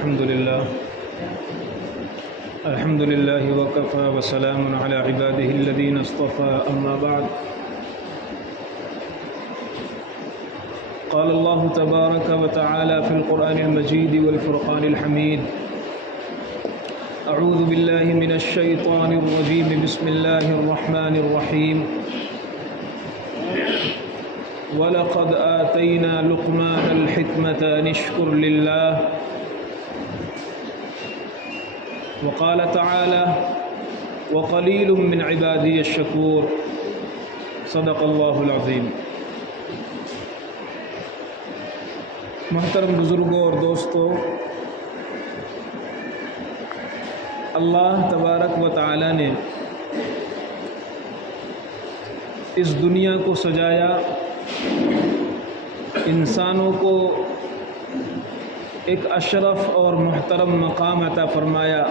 الحمد لله وكفى وسلام على عباده الذين اصطفى أما بعد قال الله تبارك وتعالى في القرآن المجيد والفرقان الحميد أعوذ بالله من الشيطان الرجيم بسم الله الرحمن الرحيم وَلَقَدْ آتَيْنَا لُقْمَانَ الْحِكْمَةَ أَنِ اشْكُرْ لِلَّهِ وقال تعالى وَقَلِيلٌ مِّنْ عِبَادِيَ الشَّكُورُ صدق اللہ العظیم۔ محترم بزرگوں اور دوستوں، اللہ تبارک و تعالی نے اس دنیا کو سجایا، انسانوں کو ایک اشرف اور محترم مقام عطا فرمایا۔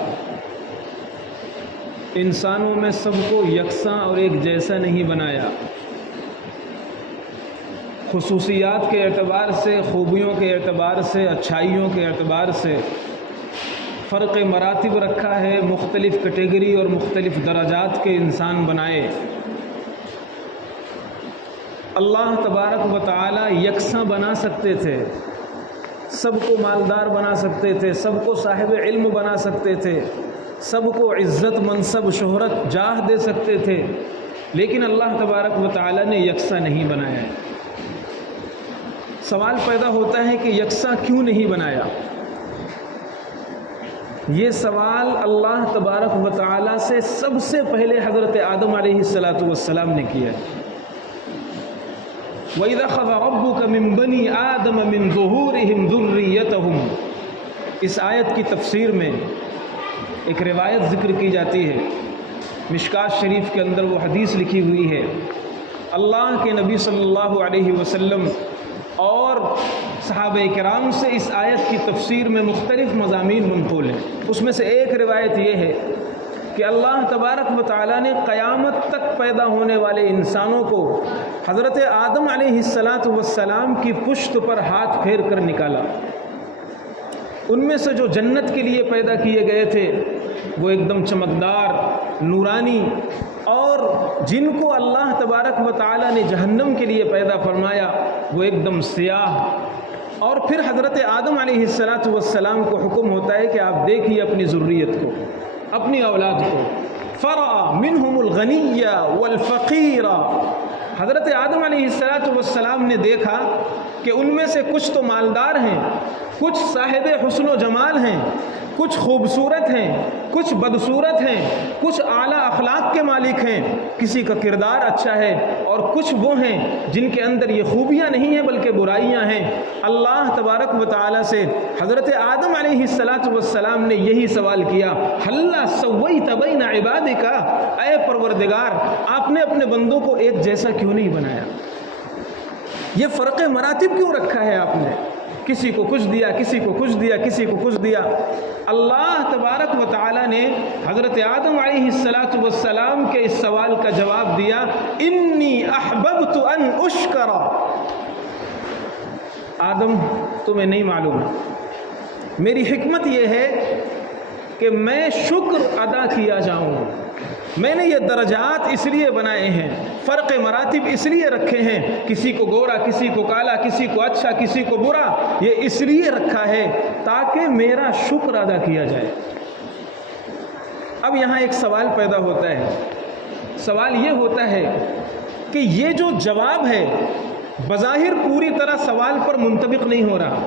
انسانوں میں سب کو یکساں اور ایک جیسا نہیں بنایا، خصوصیات کے اعتبار سے، خوبیوں کے اعتبار سے، اچھائیوں کے اعتبار سے فرق مراتب رکھا ہے، مختلف کیٹیگری اور مختلف درجات کے انسان بنائے۔ اللہ تبارک و تعالی یکساں بنا سکتے تھے، سب کو مالدار بنا سکتے تھے، سب کو صاحب علم بنا سکتے تھے، سب کو عزت، منصب، شہرت، جاہ دے سکتے تھے، لیکن اللہ تبارک و تعالی نے یکساں نہیں بنایا۔ سوال پیدا ہوتا ہے کہ یکساں کیوں نہیں بنایا؟ یہ سوال اللہ تبارک و تعالی سے سب سے پہلے حضرت آدم علیہ السلام نے کیا۔ وَإِذَا أَخَذَ رَبُّكَ مِن بَنِي آدَمَ مِن ظُهُورِهِمْ ذُرِّيَّتَهُمْ، اس آیت کی تفسیر میں ایک روایت ذکر کی جاتی ہے، مشکات شریف کے اندر وہ حدیث لکھی ہوئی ہے۔ اللہ کے نبی صلی اللہ علیہ وسلم اور صحابہ کرام سے اس آیت کی تفسیر میں مختلف مضامین منقول ہیں۔ اس میں سے ایک روایت یہ ہے کہ اللہ تبارک و تعالیٰ نے قیامت تک پیدا ہونے والے انسانوں کو حضرت آدم علیہ السلام کی پشت پر ہاتھ پھیر کر نکالا۔ ان میں سے جو جنت کے لیے پیدا کیے گئے تھے وہ ایک دم چمکدار، نورانی، اور جن کو اللہ تبارک و تعالیٰ نے جہنم کے لیے پیدا فرمایا وہ ایک دم سیاہ۔ اور پھر حضرت آدم علیہ السلام کو حکم ہوتا ہے کہ آپ دیکھیے اپنی ذریت کو، اپنی اولاد کو۔ فرأى منهم الغنی والفقیر، حضرت آدم علیہ السلام نے دیکھا کہ ان میں سے کچھ تو مالدار ہیں، کچھ صاحب حسن و جمال ہیں، کچھ خوبصورت ہیں، کچھ بدصورت ہیں، کچھ اعلیٰ اخلاق کے مالک ہیں، کسی کا کردار اچھا ہے، اور کچھ وہ ہیں جن کے اندر یہ خوبیاں نہیں ہیں بلکہ برائیاں ہیں۔ اللہ تبارک و تعالی سے حضرت آدم علیہ السلام نے یہی سوال کیا، حَلَّا سَوَّيْتَ بَيْنَ عِبَادِكَ، اے پروردگار آپ نے اپنے بندوں کو ایک جیسا کیوں نہیں بنایا؟ یہ فرق مراتب کیوں رکھا ہے آپ نے؟ کسی کو کچھ دیا، کسی کو کچھ دیا، کسی کو کچھ دیا۔ اللہ تبارک و تعالی نے حضرت آدم علیہ السلام کے اس سوال کا جواب دیا، انی احببت ان اشکر۔ آدم تمہیں نہیں معلوم، میری حکمت یہ ہے کہ میں شکر ادا کیا جاؤں۔ میں نے یہ درجات اس لیے بنائے ہیں، فرق مراتب اس لیے رکھے ہیں، کسی کو گورا، کسی کو کالا، کسی کو اچھا، کسی کو برا، یہ اس لیے رکھا ہے تاکہ میرا شکر ادا کیا جائے۔ اب یہاں ایک سوال پیدا ہوتا ہے، سوال یہ ہوتا ہے کہ یہ جو جواب ہے بظاہر پوری طرح سوال پر منطبق نہیں ہو رہا،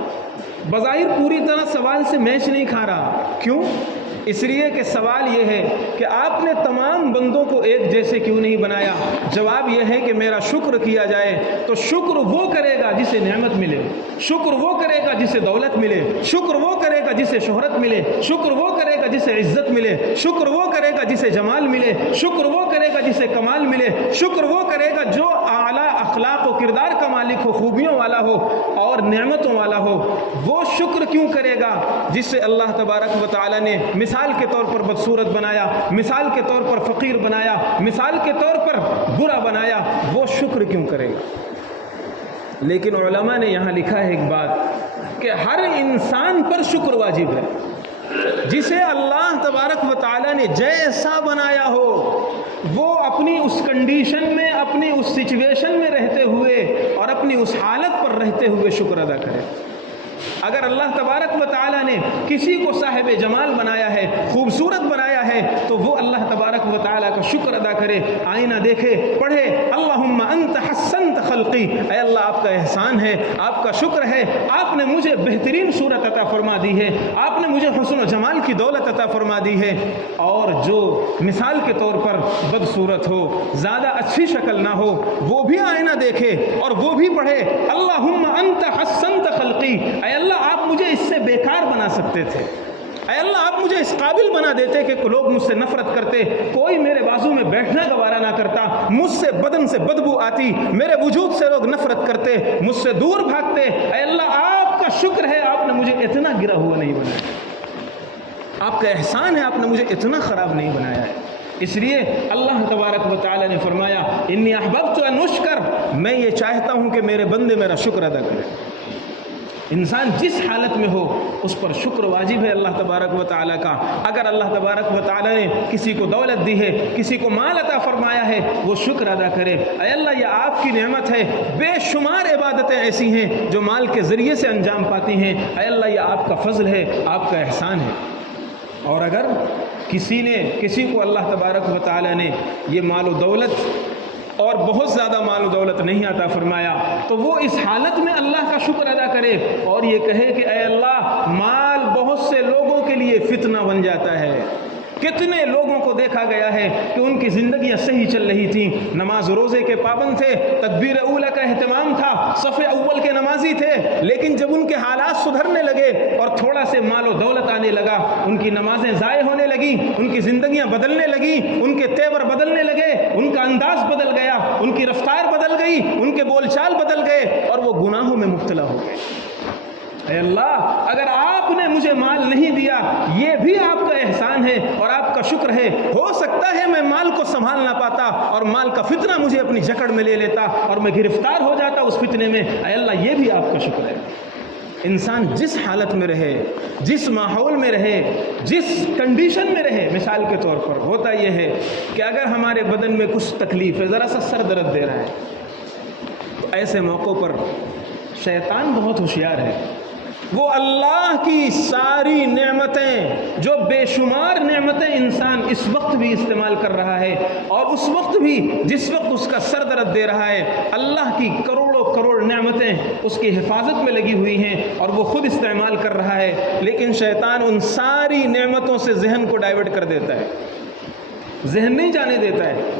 بظاہر پوری طرح سوال سے میچ نہیں کھا رہا۔ کیوں؟ اس لیے کہ سوال یہ ہے کہ آپ نے تمام بندوں کو ایک جیسے کیوں نہیں بنایا؟ جواب یہ ہے کہ میرا شکر کیا جائے، تو شکر وہ کرے گا جسے نعمت ملے، شکر وہ کرے گا جسے دولت ملے، شکر وہ کرے گا جسے شہرت ملے، شکر وہ کرے گا جسے عزت ملے، شکر وہ کرے گا جسے جمال ملے، شکر وہ کرے گا جسے کمال ملے، شکر وہ کرے گا جو اعلیٰ اخلاق و کردار کا مالک ہو، خوبیوں والا ہو اور نعمتوں والا ہو۔ وہ شکر کیوں کرے گا جسے اللہ تبارک و تعالی نے مثال کے طور پر بدصورت بنایا، مثال کے طور پر فقیر بنایا، مثال کے طور پر برا بنایا؟ وہ شکر کیوں کرے گا؟ لیکن علماء نے یہاں لکھا ہے ایک بات کہ ہر انسان پر شکر واجب ہے، جسے اللہ تبارک و تعالیٰ نے جیسا بنایا ہو وہ اپنی اس کنڈیشن میں، اپنی اس سچویشن میں رہتے ہوئے اور اپنی اس حالت پر رہتے ہوئے شکر ادا کرے۔ اگر اللہ تبارک و تعالیٰ نے کسی کو صاحب جمال بنایا ہے، خوبصورت بنایا ہے، تو وہ اللہ تبارک و تعالیٰ کا شکر ادا کرے، آئینہ دیکھے، پڑھے اللہم انت حسنت خلقی، اے اللہ آپ کا احسان ہے، آپ کا شکر ہے، آپ نے مجھے بہترین صورت عطا فرما دی ہے، آپ نے مجھے حسن و جمال کی دولت عطا فرما دی ہے۔ اور جو مثال کے طور پر بدصورت ہو، زیادہ اچھی شکل نہ ہو، وہ بھی آئینہ دیکھے اور وہ بھی پڑھے اللہم انت حسنت خلقی، اے اللہ آپ مجھے اس سے بیکار بنا سکتے تھے، اے اللہ آپ مجھے اس قابل بنا دیتے کہ لوگ مجھ سے نفرت کرتے، کوئی میرے بازو میں بیٹھنا گوارا نہ کرتا، مجھ سے بدن سے بدبو آتی، میرے وجود سے لوگ نفرت کرتے، مجھ سے دور بھاگتے، اے اللہ آپ کا شکر ہے آپ نے مجھے اتنا گرا ہوا نہیں بنایا، آپ کا احسان ہے آپ نے مجھے اتنا خراب نہیں بنایا ہے۔ اس لیے اللہ تبارک و تعالیٰ نے فرمایا انی احببت ان اشکر، میں یہ چاہتا ہوں کہ میرے بندے میرا شکر ادا کرے۔ انسان جس حالت میں ہو اس پر شکر واجب ہے اللہ تبارک و تعالیٰ کا۔ اگر اللہ تبارک و تعالیٰ نے کسی کو دولت دی ہے، کسی کو مال عطا فرمایا ہے، وہ شکر ادا کرے، اے اللہ یہ آپ کی نعمت ہے، بے شمار عبادتیں ایسی ہیں جو مال کے ذریعے سے انجام پاتی ہیں، اے اللہ یہ آپ کا فضل ہے، آپ کا احسان ہے۔ اور اگر کسی کو اللہ تبارک و تعالیٰ نے یہ مال و دولت اور بہت زیادہ مال و دولت نہیں عطا فرمایا تو وہ اس حالت میں اللہ کا شکر ادا کرے اور یہ کہے کہ اے اللہ مال بہت سے لوگوں کے لیے فتنہ بن جاتا ہے۔ کتنے لوگوں کو دیکھا گیا ہے کہ ان کی زندگیاں صحیح چل رہی تھیں، نماز روزے کے پابند تھے، تکبیر اولیٰ کا اہتمام تھا، صف اول کے نمازی تھے، لیکن جب ان کے حالات سدھرنے لگے اور تھوڑا سے مال و دولت آنے لگا، ان کی نمازیں ضائع ہونے لگیں، ان کی زندگیاں بدلنے لگیں، ان کے تیور بدلنے لگے، ان کا انداز بدل گیا، ان کی رفتار بدل گئی، ان کے بول چال بدل گئے اور وہ گناہوں میں مبتلا ہو گئے۔ اے اللہ اگر آپ نے مجھے مال نہیں دیا یہ بھی آپ کا احسان ہے اور آپ کا شکر ہے، ہو سکتا ہے میں مال کو سنبھال نہ پاتا اور مال کا فتنہ مجھے اپنی جکڑ میں لے لیتا اور میں گرفتار ہو جاتا اس فتنے میں، اے اللہ یہ بھی آپ کا شکر ہے۔ انسان جس حالت میں رہے، جس ماحول میں رہے، جس کنڈیشن میں رہے، مثال کے طور پر ہوتا یہ ہے کہ اگر ہمارے بدن میں کچھ تکلیف ہے، ذرا سا سر درد دے رہا ہے، تو ایسے موقعوں پر شیطان بہت ہوشیار ہے، وہ اللہ کی ساری نعمتیں جو بے شمار نعمتیں انسان اس وقت بھی استعمال کر رہا ہے اور اس وقت بھی جس وقت اس کا سر درد دے رہا ہے، اللہ کی کروڑوں کروڑ نعمتیں اس کی حفاظت میں لگی ہوئی ہیں اور وہ خود استعمال کر رہا ہے، لیکن شیطان ان ساری نعمتوں سے ذہن کو ڈائیورٹ کر دیتا ہے، ذہن نہیں جانے دیتا ہے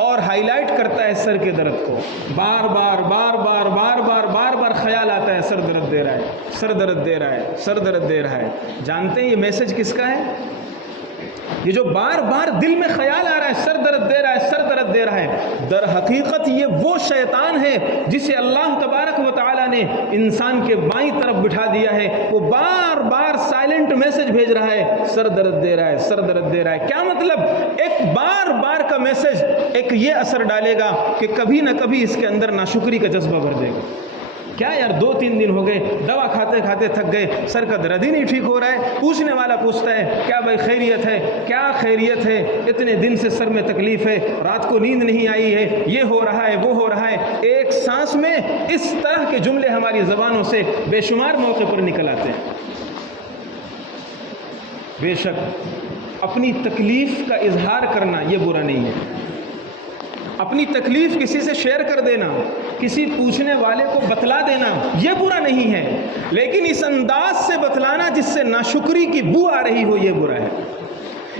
اور ہائی لائٹ کرتا ہے سر کے درد کو، بار بار بار بار بار بار بار بار خیال آتا ہے سر درد دے رہا ہے، سر درد دے رہا ہے، سر درد دے رہا ہے۔ جانتے ہیں یہ میسج کس کا ہے؟ یہ جو بار بار دل میں خیال آ رہا ہے سر درد دے رہا ہے، سر درد دے رہا ہے، در حقیقت یہ وہ شیطان ہے جسے اللہ تبارک و تعالیٰ نے انسان کے بائیں طرف بٹھا دیا ہے، وہ بار بار سائلنٹ میسج بھیج رہا ہے، سر درد دے رہا ہے، سر درد دے رہا ہے۔ کیا مطلب؟ ایک بار بار کا میسج ایک یہ اثر ڈالے گا کہ کبھی نہ کبھی اس کے اندر ناشکری کا جذبہ بھر دے گا۔ کیا یار 2-3 دن ہو گئے، دوا کھاتے کھاتے تھک گئے، سر کا درد ہی نہیں ٹھیک ہو رہا ہے، پوچھنے والا پوچھتا ہے کیا بھائی خیریت ہے؟ کیا خیریت ہے؟ اتنے دن سے سر میں تکلیف ہے، رات کو نیند نہیں آئی ہے، یہ ہو رہا ہے وہ ہو رہا ہے۔ ایک سانس میں اس طرح کے جملے ہماری زبانوں سے بے شمار موقع پر نکل آتے ہیں۔ بے شک اپنی تکلیف کا اظہار کرنا یہ برا نہیں ہے، اپنی تکلیف کسی سے شیئر کر دینا، کسی پوچھنے والے کو بتلا دینا یہ برا نہیں ہے، لیکن اس انداز سے بتلانا جس سے ناشکری کی بو آ رہی ہو یہ برا ہے،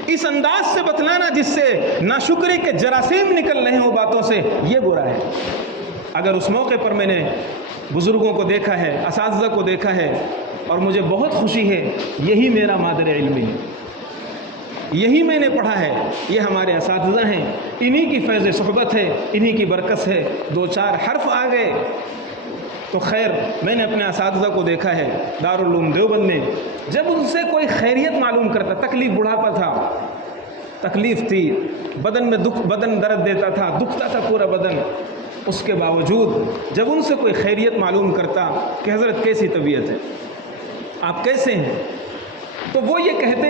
اس انداز سے بتلانا جس سے ناشکری کے جراثیم نکل رہے ہوں باتوں سے یہ برا ہے۔ اگر اس موقع پر میں نے بزرگوں کو دیکھا ہے، اساتذہ کو دیکھا ہے اور مجھے بہت خوشی ہے، یہی میرا مادر علم ہے، یہی میں نے پڑھا ہے، یہ ہمارے اساتذہ ہیں، انہی کی فیض صحبت ہے، انہی کی برکت ہے، 2-4 حرف آ گئے تو خیر۔ میں نے اپنے اساتذہ کو دیکھا ہے دارالعلوم دیوبند میں، جب ان سے کوئی خیریت معلوم کرتا، تکلیف بڑھاپا تھا، تکلیف تھی، بدن میں بدن درد دیتا تھا، دکھتا تھا پورا بدن، اس کے باوجود جب ان سے کوئی خیریت معلوم کرتا کہ حضرت کیسی طبیعت ہے، آپ کیسے ہیں؟ تو وہ یہ کہتے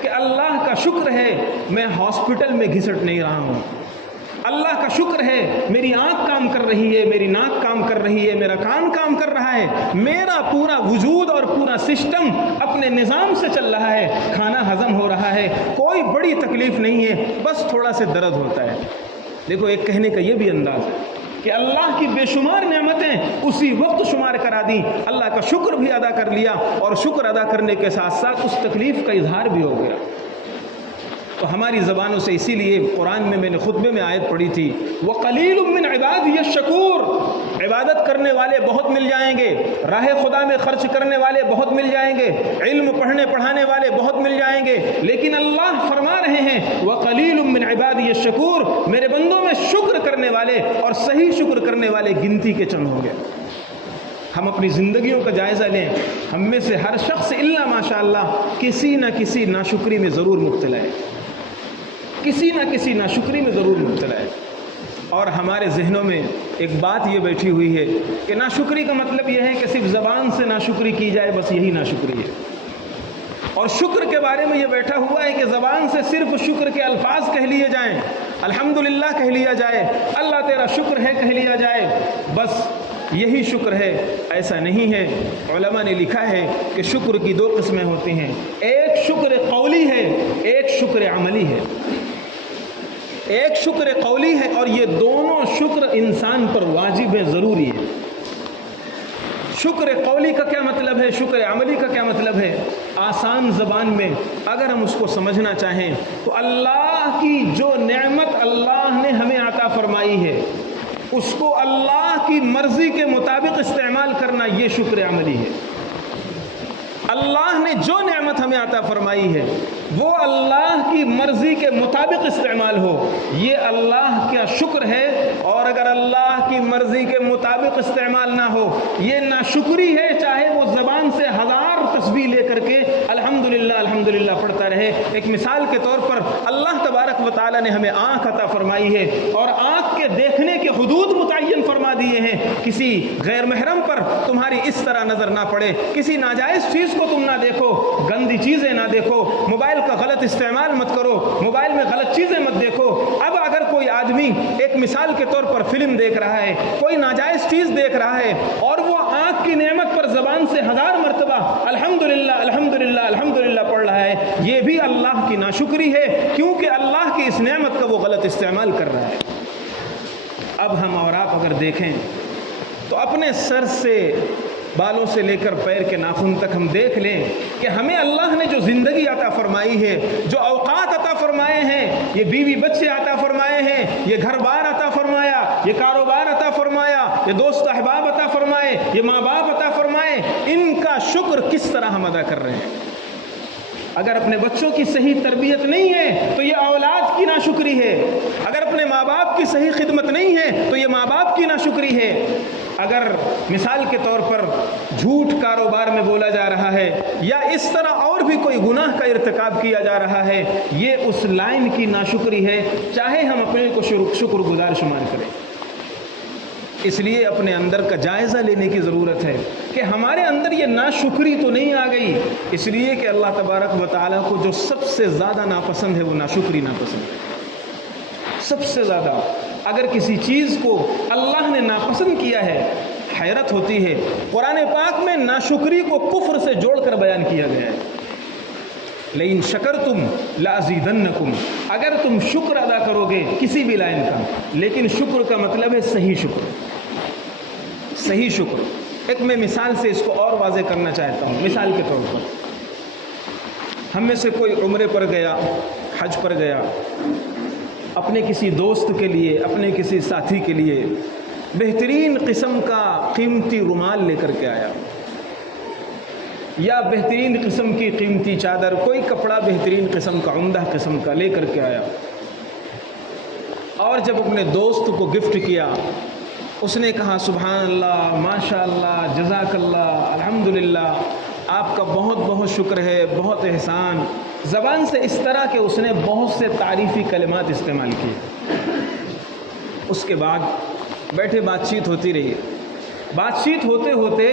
کہ اللہ کا شکر ہے میں ہاسپٹل میں گھسٹ نہیں رہا ہوں، اللہ کا شکر ہے میری آنکھ کام کر رہی ہے، میری ناک کام کر رہی ہے، میرا کان کام کر رہا ہے، میرا پورا وجود اور پورا سسٹم اپنے نظام سے چل رہا ہے، کھانا ہضم ہو رہا ہے، کوئی بڑی تکلیف نہیں ہے، بس تھوڑا سے درد ہوتا ہے۔ دیکھو ایک کہنے کا یہ بھی انداز ہے کہ اللہ کی بے شمار نعمتیں اسی وقت شمار کرا دیں، اللہ کا شکر بھی ادا کر لیا، اور شکر ادا کرنے کے ساتھ ساتھ اس تکلیف کا اظہار بھی ہو گیا۔ تو ہماری زبانوں سے اسی لیے قرآن میں نے خطبے میں آیت پڑھی تھی، وَقَلِيلٌ مِّنْ عِبَادِيَ الشَّكُورُ، عبادت کرنے والے بہت مل جائیں گے، راہ خدا میں خرچ کرنے والے بہت مل جائیں گے، علم پڑھنے پڑھانے والے بہت مل جائیں گے، لیکن اللہ فرما رہے ہیں وَقَلِيلٌ مِّنْ عِبَادِيَ الشَّكُورُ، میرے بندوں میں شکر کرنے والے اور صحیح شکر کرنے والے گنتی کے چند ہوں گے۔ ہم اپنی زندگیوں کا جائزہ لیں، ہم میں سے ہر شخص الا ماشاء اللہ کسی نہ کسی ناشکری میں ضرور مبتلا ہے، کسی نہ کسی ناشکری میں ضرور مبتلا ہے۔ اور ہمارے ذہنوں میں ایک بات یہ بیٹھی ہوئی ہے کہ ناشکری کا مطلب یہ ہے کہ صرف زبان سے ناشکری کی جائے، بس یہی ناشکری ہے۔ اور شکر کے بارے میں یہ بیٹھا ہوا ہے کہ زبان سے صرف شکر کے الفاظ کہہ لیے جائیں، الحمدللہ کہہ لیا جائے، اللہ تیرا شکر ہے کہہ لیا جائے، بس یہی شکر ہے۔ ایسا نہیں ہے، علماء نے لکھا ہے کہ شکر کی دو قسمیں ہوتی ہیں، ایک شکر قولی ہے، ایک شکر عملی ہے۔ ایک شکر قولی ہے اور یہ دونوں شکر انسان پر واجب ہے، ضروری ہے۔ شکر قولی کا کیا مطلب ہے، شکر عملی کا کیا مطلب ہے؟ آسان زبان میں اگر ہم اس کو سمجھنا چاہیں تو اللہ کی جو نعمت اللہ نے ہمیں عطا فرمائی ہے اس کو اللہ کی مرضی کے مطابق استعمال کرنا، یہ شکر عملی ہے۔ اللہ نے جو نعمت ہمیں عطا فرمائی ہے وہ اللہ کی مرضی کے مطابق استعمال ہو، یہ اللہ کا شکر ہے۔ اور اگر اللہ کی مرضی کے مطابق استعمال نہ ہو، یہ ناشکری ہے، چاہے وہ زبان سے ہزار تسبیح لے کر کے الحمدللہ الحمدللہ پڑھتا رہے۔ ایک مثال کے طور پر اللہ تبارک و تعالیٰ نے ہمیں آنکھ عطا فرمائی ہے اور آنکھ کے دیکھنے کے حدود متعین فرما دیے ہیں، کسی غیر محرم پر تمہاری اس طرح نظر نہ پڑے، کسی ناجائز چیز کو تم نہ دیکھو، گندی چیزیں نہ دیکھو، موبائل کا غلط استعمال مت کرو، موبائل میں غلط چیزیں مت دیکھو۔ اب اگر کوئی آدمی ایک مثال کے طور پر فلم دیکھ رہا ہے، کوئی ناجائز چیز دیکھ رہا ہے اور وہ آنکھ کی نعمت پر زبان سے ہزار مرتبہ الحمدللہ الحمدللہ الحمدللہ پڑھ رہا ہے، یہ بھی اللہ کی ناشکری ہے، کیونکہ اللہ کی اس نعمت کا وہ غلط استعمال کر رہا ہے۔ اب ہم اور آپ اگر دیکھیں تو اپنے سر سے بالوں سے لے کر پیر کے ناخن تک ہم دیکھ لیں کہ ہمیں اللہ نے جو زندگی عطا فرمائی ہے، جو اوقات عطا فرمائے ہیں، یہ بیوی بچے عطا فرمائے ہیں، یہ گھر بار عطا فرمایا، یہ کاروبار عطا فرمایا، یہ دوست احباب عطا فرمائے، یہ ماں باپ عطا فرمائے، ان کا شکر کس طرح ہم ادا کر رہے ہیں؟ اگر اپنے بچوں کی صحیح تربیت نہیں ہے تو یہ اولاد کی ناشکری ہے، اگر اپنے ماں باپ کی صحیح خدمت نہیں ہے تو یہ ماں باپ کی ناشکری ہے، اگر مثال کے طور پر جھوٹ کاروبار میں بولا جا رہا ہے یا اس طرح اور بھی کوئی گناہ کا ارتکاب کیا جا رہا ہے، یہ اس لائن کی ناشکری ہے، چاہے ہم اپنے کو شکر گزار شمار کریں۔ اس لیے اپنے اندر کا جائزہ لینے کی ضرورت ہے کہ ہمارے اندر یہ ناشکری تو نہیں آ گئی، اس لیے کہ اللہ تبارک و تعالیٰ کو جو سب سے زیادہ ناپسند ہے وہ ناشکری ناپسند ہے، سب سے زیادہ۔ اگر کسی چیز کو اللہ نے ناپسند کیا ہے، حیرت ہوتی ہے، قرآن پاک میں ناشکری کو کفر سے جوڑ کر بیان کیا گیا ہے، لئن شکرتم لازیدنکم، اگر تم شکر ادا کرو گے کسی بھی لائن کا، لیکن شکر کا مطلب ہے صحیح شکر، صحیح شکر۔ ایک میں مثال سے اس کو اور واضح کرنا چاہتا ہوں۔ مثال کے طور پر ہم میں سے کوئی عمرے پر گیا، حج پر گیا، اپنے کسی دوست کے لیے، اپنے کسی ساتھی کے لیے بہترین قسم کا قیمتی رومال لے کر کے آیا، یا بہترین قسم کی قیمتی چادر، کوئی کپڑا بہترین قسم کا، عمدہ قسم کا لے کر کے آیا، اور جب اپنے دوست کو گفٹ کیا، اس نے کہا سبحان اللہ، ماشاء اللہ، جزاک اللہ، الحمدللہ، آپ کا بہت بہت شکر ہے، بہت احسان، زبان سے اس طرح کہ اس نے بہت سے تعریفی کلمات استعمال کیے۔ اس کے بعد بیٹھے بات چیت ہوتی رہی، بات چیت ہوتے ہوتے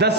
10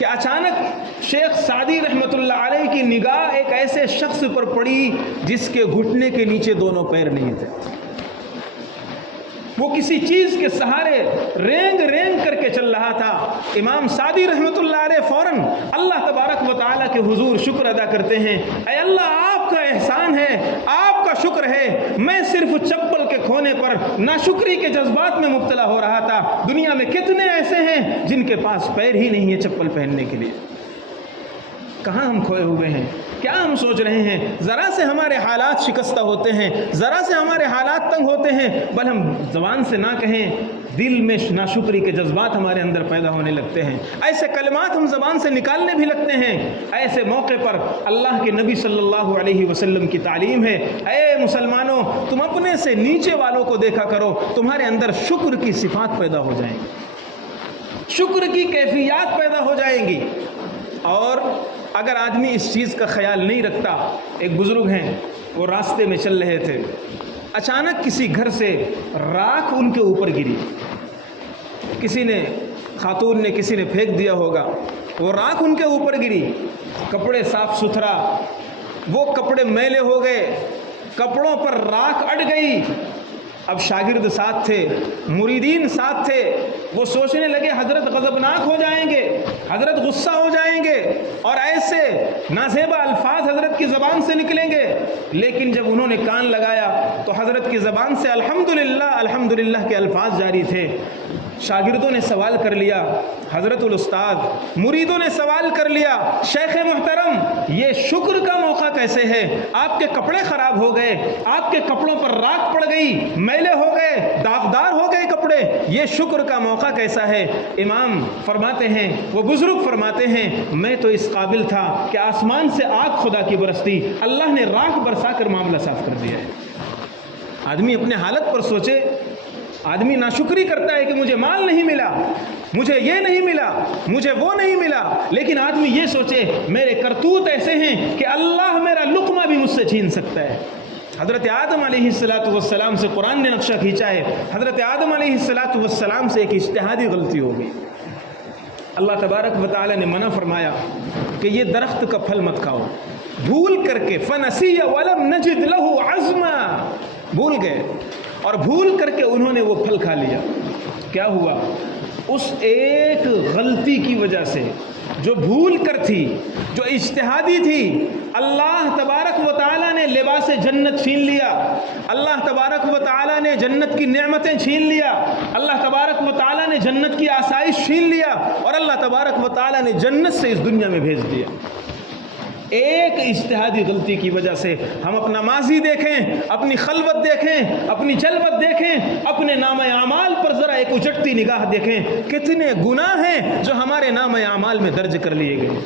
کہ اچانک شیخ سعدی رحمۃ اللہ علیہ کی نگاہ ایک ایسے شخص پر پڑی جس کے گھٹنے کے نیچے دونوں پیر نہیں تھے. وہ کسی چیز کے سہارے رینگ رینگ کر کے چل رہا تھا. امام سعدی رحمۃ اللہ علیہ فوراً اللہ تبارک و تعالیٰ کے حضور شکر ادا کرتے ہیں. اے اللہ آپ کا احسان ہے, آپ کا شکر ہے, میں صرف چپل کے کھونے پر ناشکری کے جذبات میں مبتلا ہو رہا تھا. دنیا میں کتنے ایسے ہیں جن کے پاس پیر ہی نہیں ہے چپل پہننے کے لیے. کہاں ہم کھوئے ہوئے ہیں, کیا ہم سوچ رہے ہیں؟ ذرا سے ہمارے حالات شکستہ ہوتے ہیں, ذرا سے ہمارے حالات تنگ ہوتے ہیں, بل ہم زبان سے نہ کہیں, دل میں ناشکری کے جذبات ہمارے اندر پیدا ہونے لگتے ہیں, ایسے کلمات ہم زبان سے نکالنے بھی لگتے ہیں. ایسے موقع پر اللہ کے نبی صلی اللہ علیہ وسلم کی تعلیم ہے, اے مسلمانوں تم اپنے سے نیچے والوں کو دیکھا کرو, تمہارے اندر شکر کی صفات پیدا ہو جائیں گی, شکر کی کیفیات پیدا ہو جائیں گی. اور اگر آدمی اس چیز کا خیال نہیں رکھتا, ایک بزرگ ہیں, وہ راستے میں چل رہے تھے, اچانک کسی گھر سے راکھ ان کے اوپر گری, کسی نے, خاتون نے, کسی نے پھینک دیا ہوگا, وہ راکھ ان کے اوپر گری. کپڑے صاف ستھرا, وہ کپڑے میلے ہو گئے, کپڑوں پر راکھ اڑ گئی. اب شاگرد ساتھ تھے, مریدین ساتھ تھے, وہ سوچنے لگے حضرت غضبناک ہو جائیں گے, حضرت غصہ ہو جائیں گے, اور ایسے نازیبا الفاظ حضرت کی زبان سے نکلیں گے. لیکن جب انہوں نے کان لگایا تو حضرت کی زبان سے الحمدللہ الحمدللہ کے الفاظ جاری تھے. شاگردوں نے سوال کر لیا, حضرت الاستاذ, مریدوں نے سوال کر لیا, شیخ محترم یہ شکر کا موقع کیسے ہے؟ آپ کے کپڑے خراب ہو گئے, آپ کے کپڑوں پر راکھ پڑ گئی, میلے ہو گئے, داغدار ہو گئے کپڑے, یہ شکر کا موقع کیسا ہے؟ امام فرماتے ہیں, وہ بزرگ فرماتے ہیں, میں تو اس قابل تھا کہ آسمان سے آگ خدا کی برستی, اللہ نے راکھ برسا کر معاملہ صاف کر دیا ہے. آدمی اپنے حالت پر سوچے. آدمی ناشکری کرتا ہے کہ مجھے مال نہیں ملا, مجھے یہ نہیں ملا, مجھے وہ نہیں ملا, لیکن آدمی یہ سوچے میرے کرتوت ایسے ہیں کہ اللہ میرا لقمہ بھی مجھ سے چھین سکتا ہے. حضرت آدم علیہ السلام سے قرآن نے نقشہ کھینچا ہے. حضرت آدم علیہ السلام سے ایک اجتہادی غلطی ہو گئی. اللہ تبارک و تعالی نے منع فرمایا کہ یہ درخت کا پھل مت کھاؤ, بھول کر کے, فنسی ولم نجد له عزما, بھول گئے اور بھول کر کے انہوں نے وہ پھل کھا لیا. کیا ہوا؟ اس ایک غلطی کی وجہ سے جو بھول کر تھی, جو اجتہادی تھی, اللہ تبارک و تعالیٰ نے لباس جنت چھین لیا, اللہ تبارک و تعالیٰ نے جنت کی نعمتیں چھین لیا, اللہ تبارک و تعالیٰ نے جنت کی آسائش چھین لیا, اور اللہ تبارک و تعالیٰ نے جنت سے اس دنیا میں بھیج دیا. ایک اجتہادی غلطی کی وجہ سے ہم اپنا ماضی دیکھیں, اپنی خلوت دیکھیں, اپنی جلوت دیکھیں, اپنے نام اعمال پر ذرا ایک اجڑتی نگاہ دیکھیں. کتنے گناہ ہیں جو ہمارے نام اعمال میں درج کر لیے گئے,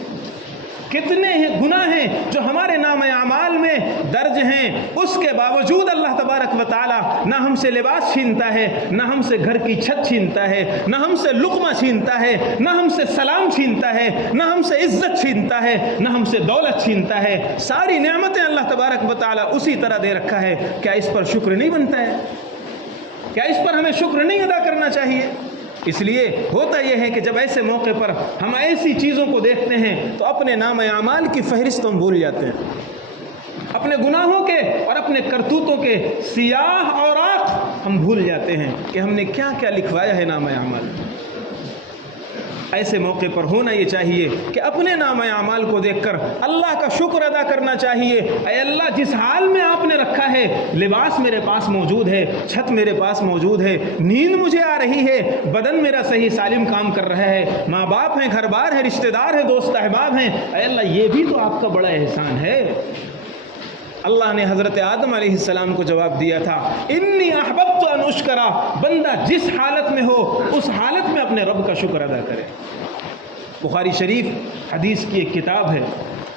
کتنے گناہ ہیں جو ہمارے نام اعمال میں درج ہیں. اس کے باوجود اللہ تبارک و تعالی نہ ہم سے لباس چھینتا ہے, نہ ہم سے گھر کی چھت چھینتا ہے, نہ ہم سے لقمہ چھینتا ہے, نہ ہم سے سلام چھینتا ہے, نہ ہم سے عزت چھینتا ہے, نہ ہم سے دولت چھینتا ہے. ساری نعمتیں اللہ تبارک و تعالی اسی طرح دے رکھا ہے. کیا اس پر شکر نہیں بنتا ہے؟ کیا اس پر ہمیں شکر نہیں ادا کرنا چاہیے؟ اس لیے ہوتا یہ ہے کہ جب ایسے موقع پر ہم ایسی چیزوں کو دیکھتے ہیں تو اپنے نام اعمال کی فہرست ہم بھول جاتے ہیں, اپنے گناہوں کے اور اپنے کرتوتوں کے سیاہ اوراق ہم بھول جاتے ہیں کہ ہم نے کیا کیا لکھوایا ہے نام اعمال. ایسے موقع پر ہونا یہ چاہیے کہ اپنے نام اعمال کو دیکھ کر اللہ کا شکر ادا کرنا چاہیے. اے اللہ جس حال میں آپ نے رکھا ہے, لباس میرے پاس موجود ہے, چھت میرے پاس موجود ہے, نیند مجھے آ رہی ہے, بدن میرا صحیح سالم کام کر رہا ہے, ماں باپ ہیں, گھر بار ہے, رشتہ دار ہیں, دوست احباب ہیں, اے اللہ یہ بھی تو آپ کا بڑا احسان ہے. اللہ نے حضرت آدم علیہ السلام کو جواب دیا تھا, انی احببت ان اشکرا, بندہ جس حالت میں ہو اس حالت میں اپنے رب کا شکر ادا کرے. بخاری شریف حدیث کی ایک کتاب ہے,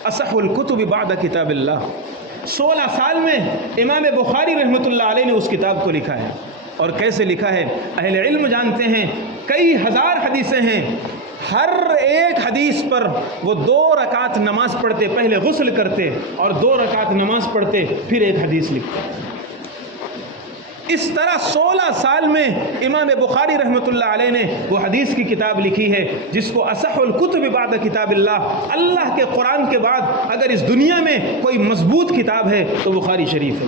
اصح الکتب بعد کتاب اللہ. 16 سال میں امام بخاری رحمۃ اللہ علیہ نے اس کتاب کو لکھا ہے. اور کیسے لکھا ہے اہل علم جانتے ہیں. کئی ہزار حدیثیں ہیں, ہر ایک حدیث پر وہ 2 رکعت نماز پڑھتے, پہلے غسل کرتے اور 2 رکعت نماز پڑھتے, پھر ایک حدیث لکھتے. اس طرح 16 سال میں امام بخاری رحمۃ اللہ علیہ نے وہ حدیث کی کتاب لکھی ہے جس کو اصح الکتب بعد کتاب اللہ کے قرآن کے بعد اگر اس دنیا میں کوئی مضبوط کتاب ہے تو بخاری شریف ہے۔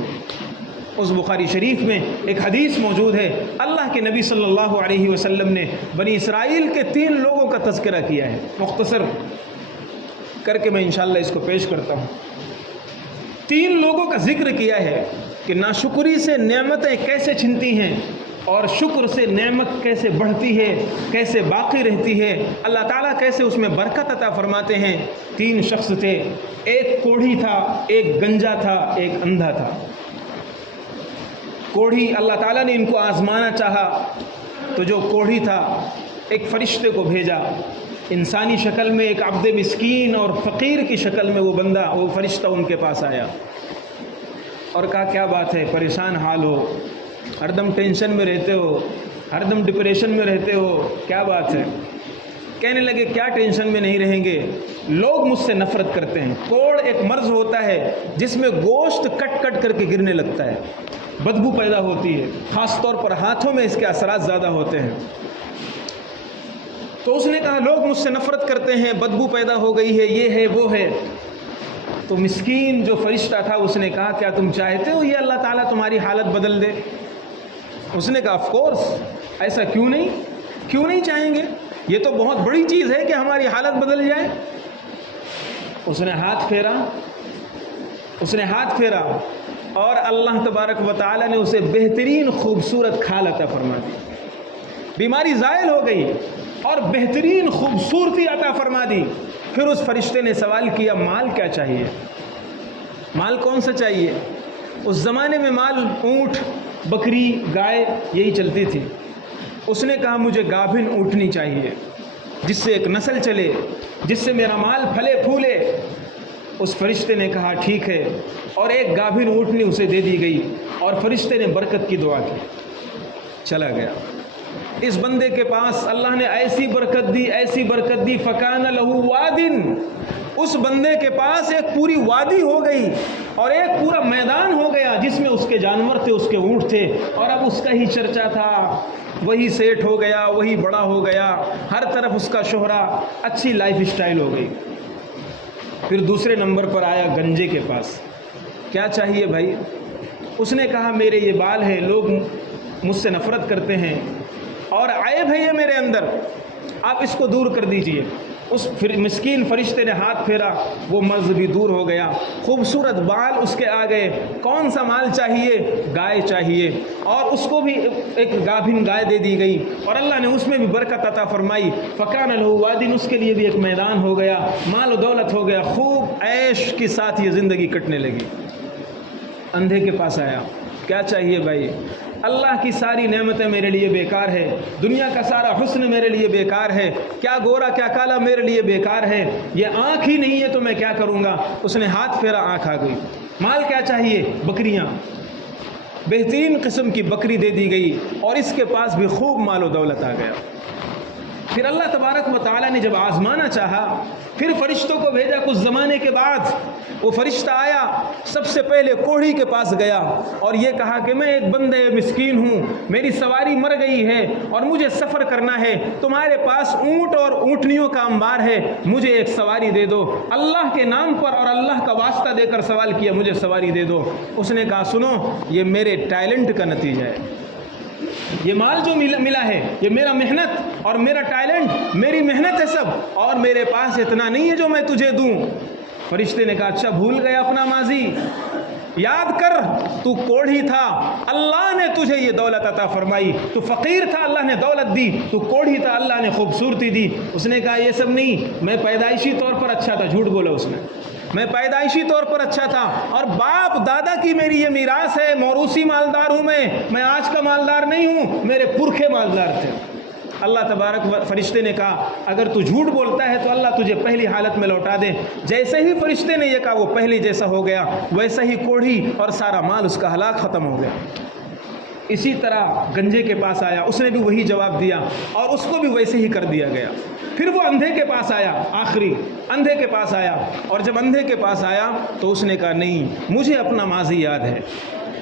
اس بخاری شریف میں ایک حدیث موجود ہے، اللہ کے نبی صلی اللہ علیہ وسلم نے بنی اسرائیل کے 3 لوگوں کا تذکرہ کیا ہے، مختصر کر کے میں انشاءاللہ اس کو پیش کرتا ہوں۔ 3 لوگوں کا ذکر کیا ہے کہ ناشکری سے نعمتیں کیسے چھنتی ہیں اور شکر سے نعمت کیسے بڑھتی ہے، کیسے باقی رہتی ہے، اللہ تعالیٰ کیسے اس میں برکت عطا فرماتے ہیں۔ 3 شخص تھے، ایک کوڑھی تھا، ایک گنجا تھا، ایک اندھا تھا۔ کوڑھی، اللہ تعالیٰ نے ان کو آزمانا چاہا تو جو کوڑھی تھا ایک فرشتے کو بھیجا، انسانی شکل میں ایک عبد مسکین اور فقیر کی شکل میں وہ فرشتہ ان کے پاس آیا اور کہا کیا بات ہے، پریشان حال ہو، ہر دم ٹینشن میں رہتے ہو، ہر دم ڈپریشن میں رہتے ہو، کیا بات ہے؟ کہنے لگے کیا ٹینشن میں نہیں رہیں گے، لوگ مجھ سے نفرت کرتے ہیں۔ کوڑ ایک مرض ہوتا ہے جس میں گوشت کٹ کٹ کر کے گرنے لگتا ہے، بدبو پیدا ہوتی ہے، خاص طور پر ہاتھوں میں اس کے اثرات زیادہ ہوتے ہیں۔ تو اس نے کہا لوگ مجھ سے نفرت کرتے ہیں، بدبو پیدا ہو گئی ہے، یہ ہے وہ ہے۔ تو مسکین جو فرشتہ تھا اس نے کہا کیا تم چاہتے ہو یہ اللہ تعالیٰ تمہاری حالت بدل دے؟ اس نے کہا آف کورس، ایسا کیوں نہیں چاہیں گے، یہ تو بہت بڑی چیز ہے کہ ہماری حالت بدل جائے۔ اس نے ہاتھ پھیرا اور اللہ تبارک و تعالیٰ نے اسے بہترین خوبصورت کھال عطا فرما دی، بیماری زائل ہو گئی اور بہترین خوبصورتی عطا فرما دی۔ پھر اس فرشتے نے سوال کیا مال کیا چاہیے، مال کون سا چاہیے؟ اس زمانے میں مال اونٹ، بکری، گائے یہی چلتی تھی۔ اس نے کہا مجھے گابھن اونٹنی چاہیے جس سے ایک نسل چلے، جس سے میرا مال پھلے پھولے۔ اس فرشتے نے کہا ٹھیک ہے، اور ایک گابھن اونٹنی اسے دے دی گئی اور فرشتے نے برکت کی دعا کی، چلا گیا۔ اس بندے کے پاس اللہ نے ایسی برکت دی فکان لہو وادن، اس بندے کے پاس ایک پوری وادی ہو گئی اور ایک پورا میدان ہو گیا جس میں اس کے جانور تھے، اس کے اونٹ تھے، اور اب اس کا ہی چرچا تھا، وہی سیٹ ہو گیا، وہی بڑا ہو گیا، ہر طرف اس کا شہرہ، اچھی لائف سٹائل ہو گئی۔ پھر دوسرے نمبر پر آیا گنجے کے پاس، کیا چاہیے بھائی؟ اس نے کہا میرے یہ بال ہیں، لوگ مجھ سے نفرت کرتے ہیں اور عیب ہے یہ میرے اندر، آپ اس کو دور کر دیجئے۔ اس مسکین فرشتے نے ہاتھ پھیرا، وہ مرض بھی دور ہو گیا، خوبصورت بال اس کے آ گئے۔ کون سا مال چاہیے؟ گائے چاہیے، اور اس کو بھی ایک گابھن گائے دے دی گئی اور اللہ نے اس میں بھی برکت عطا فرمائی۔ فکان لہو وادن، اس کے لیے بھی ایک میدان ہو گیا، مال و دولت ہو گیا، خوب عیش کے ساتھ یہ زندگی کٹنے لگی۔ اندھے کے پاس آیا، کیا چاہیے بھائی؟ اللہ کی ساری نعمتیں میرے لیے بیکار ہے، دنیا کا سارا حسن میرے لیے بیکار ہے، کیا گورا کیا کالا میرے لیے بیکار ہے، یہ آنکھ ہی نہیں ہے تو میں کیا کروں گا؟ اس نے ہاتھ پھیرا، آنکھ آ گئی۔ مال کیا چاہیے؟ بکریاں، بہترین قسم کی بکری دے دی گئی اور اس کے پاس بھی خوب مال و دولت آ گیا۔ پھر اللہ تبارک و تعالیٰ نے جب آزمانا چاہا، پھر فرشتوں کو بھیجا۔ کچھ زمانے کے بعد وہ فرشتہ آیا، سب سے پہلے کوڑھی کے پاس گیا اور یہ کہا کہ میں ایک بندے مسکین ہوں، میری سواری مر گئی ہے اور مجھے سفر کرنا ہے، تمہارے پاس اونٹ اور اونٹنیوں کا انبار ہے، مجھے ایک سواری دے دو۔ اللہ کے نام پر اور اللہ کا واسطہ دے کر سوال کیا، مجھے سواری دے دو۔ اس نے کہا سنو، یہ میرے ٹیلنٹ کا نتیجہ ہے، یہ مال جو ملا ہے یہ میرا محنت اور میرا ٹیلنٹ، میری محنت ہے سب، اور میرے پاس اتنا نہیں ہے جو میں تجھے دوں۔ فرشتے نے کہا اچھا بھول گیا اپنا ماضی، یاد کر تو کوڑھی تھا، اللہ نے تجھے یہ دولت عطا فرمائی، تو فقیر تھا، اللہ نے دولت دی، تو کوڑھی تھا، اللہ نے خوبصورتی دی۔ اس نے کہا یہ سب نہیں، میں پیدائشی طور پر اچھا تھا، جھوٹ بولا اس نے، میں پیدائشی طور پر اچھا تھا اور باپ دادا کی میری یہ میراث ہے، موروثی مالدار ہوں میں آج کا مالدار نہیں ہوں، میرے پرکھے مالدار تھے۔ اللہ تبارک فرشتے نے کہا اگر تو جھوٹ بولتا ہے تو اللہ تجھے پہلی حالت میں لوٹا دے۔ جیسے ہی فرشتے نے یہ کہا وہ پہلی جیسا ہو گیا، ویسا ہی کوڑھی اور سارا مال اس کا ہلاک ختم ہو گیا۔ اسی طرح گنجے کے پاس آیا، اس نے بھی وہی جواب دیا اور اس کو بھی ویسے ہی کر دیا گیا۔ پھر وہ اندھے کے پاس آیا، آخری اندھے کے پاس آیا، اور جب اندھے کے پاس آیا تو اس نے کہا نہیں، مجھے اپنا ماضی یاد ہے،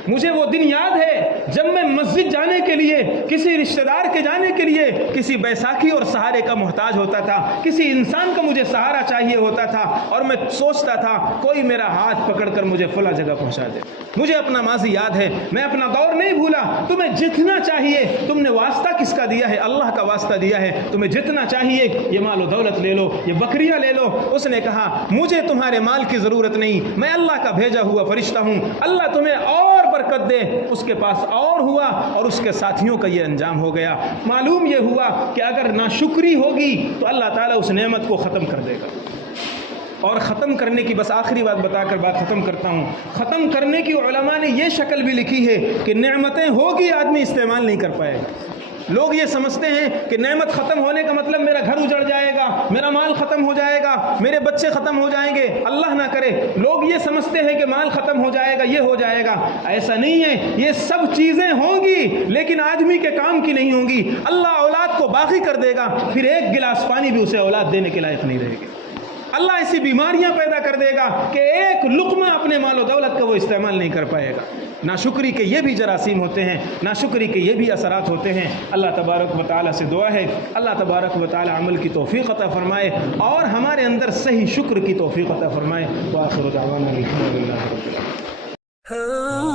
مجھے وہ دن یاد ہے جب میں مسجد جانے کے لیے، کسی رشتہ دار کے جانے کے لیے کسی بیساکھی اور سہارے کا محتاج ہوتا تھا، کسی انسان کا مجھے سہارا چاہیے ہوتا تھا، اور میں سوچتا تھا کوئی میرا ہاتھ پکڑ کر مجھے فلاں جگہ پہنچا دے۔ مجھے اپنا ماضی یاد ہے، میں اپنا دور نہیں بھولا۔ تمہیں جتنا چاہیے، تم نے واسطہ کس کا دیا ہے؟ اللہ کا واسطہ دیا ہے۔ تمہیں جتنا چاہیے یہ مال و دولت لے لو، یہ بکریاں لے لو۔ اس نے کہا مجھے تمہارے مال کی ضرورت نہیں، میں اللہ کا بھیجا ہوا فرشتہ ہوں، اللہ تمہیں اور برکت دے۔ اس کے پاس اور ہوا، اور اس کے ساتھیوں کا یہ انجام ہو گیا۔ معلوم یہ ہوا کہ اگر ناشکری ہوگی تو اللہ تعالیٰ اس نعمت کو ختم کر دے گا۔ اور ختم کرنے کی بس آخری بات بتا کر بات ختم کرتا ہوں۔ ختم کرنے کی علماء نے یہ شکل بھی لکھی ہے کہ نعمتیں ہوگی، آدمی استعمال نہیں کر پائے گا۔ لوگ یہ سمجھتے ہیں کہ نعمت ختم ہونے کا مطلب میرا گھر اجڑ جائے گا، میرا مال ختم ہو جائے گا، میرے بچے ختم ہو جائیں گے۔ اللہ نہ کرے، لوگ یہ سمجھتے ہیں کہ مال ختم ہو جائے گا، یہ ہو جائے گا۔ ایسا نہیں ہے، یہ سب چیزیں ہوں گی لیکن آدمی کے کام کی نہیں ہوں گی۔ اللہ اولاد کو باقی کر دے گا، پھر ایک گلاس پانی بھی اسے اولاد دینے کے لائق نہیں رہے گی۔ اللہ ایسی بیماریاں پیدا کر دے گا کہ ایک لقمہ اپنے مال و دولت کا وہ استعمال نہیں کر پائے گا۔ ناشکری کے یہ بھی جراثیم ہوتے ہیں، ناشکری کے یہ بھی اثرات ہوتے ہیں۔ اللہ تبارک و تعالیٰ سے دعا ہے اللہ تبارک و تعالیٰ عمل کی توفیق عطا فرمائے اور ہمارے اندر صحیح شکر کی توفیق عطا فرمائے۔ وآخر دعوانا الحمد للہ رب العالمین۔